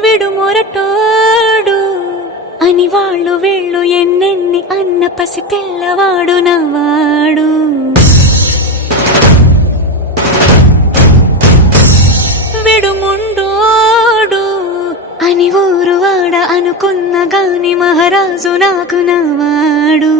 విడు మొరటోడు అని వాళ్ళు వీళ్ళు ఎన్నెన్ని అన్న పసి పిల్లవాడు నవాడు. విడు ముండోడు అని ఊరు వాడ అనుకున్న గాని మహారాజు నాకు నవాడు.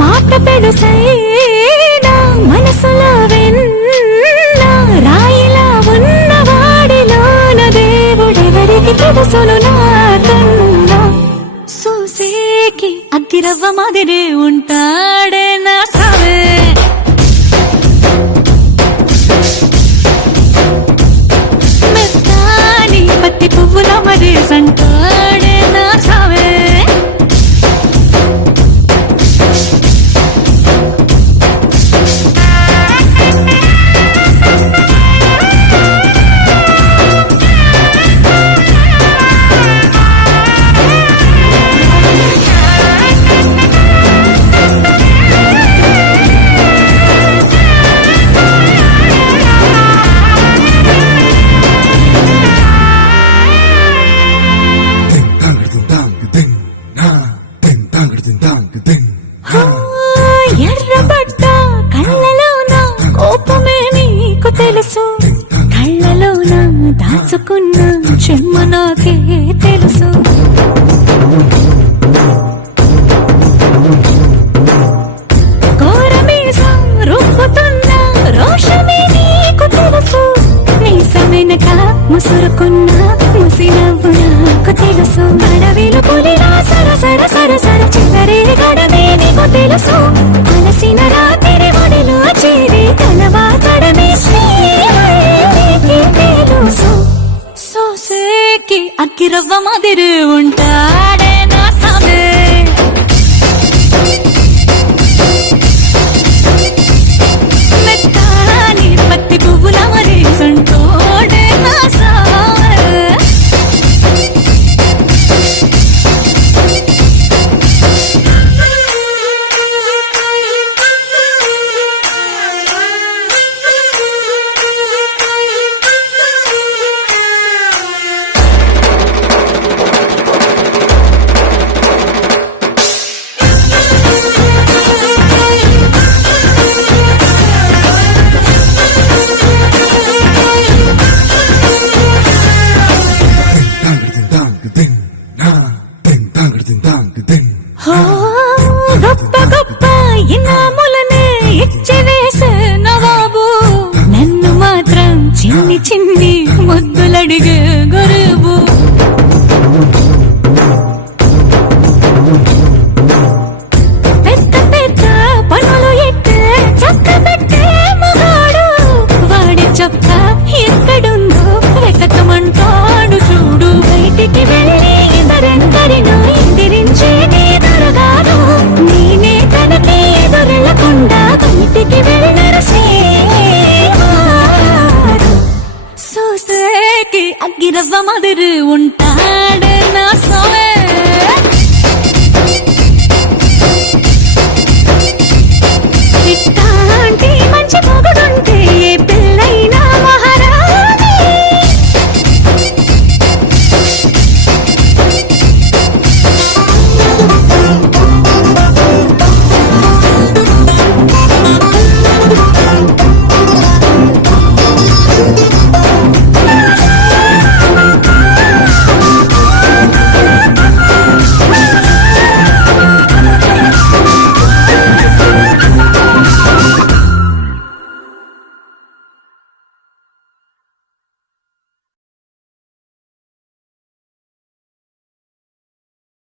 మాట పెడుసైనా మనసులో వెన్న రాయిలా ఉన్నవాడిలోన దేవుడెవరికి తెలుసును నాకన్నా. సూసేకి అగ్గిరవ్వ మాదిరే ఉంటాడే నా సావే. మెత్తాని పత్తి పువ్వుల మరి సంటాడే నా సావే. ఎర్రబడ్డ కళ్ళలోన కోపమే నీకు తెలుసు, కళ్ళలోన దాచుకున్న చెమ్మ నాకే తెలుసు. కోరమీసం రుబ్బుతున్న రోషమే నీకు తెలుసు, మీసమెనక ముసురుకున్న ముసినవ్వు నాకు తెలుసు. అడవిలు పులిలా సరసర సరసర చిల్లరే గడమే నీకు తెలుసు, అలసిన రాత్రి ఒడిలో చేరి కలవాచడమే నీకు తెలుసు. సోసేకి అగ్గిరవ్వ మాదిరి ఉంటాడే నా సామే. మెత్తాని పత్తి పువ్వుల మరి సంటోడే నా సామే. గొప్ప గొప్ప ఇనాములనే ఇచ్చి వేసే నవాబు, నన్ను మాత్రం చిన్ని చిన్ని ముద్దులడిగే గరీబు. పెద్ద పెద్ద పనులు ఎట్టే చక్క పెట్టే మగాడు, వాడి చొక్క ఎక్కడు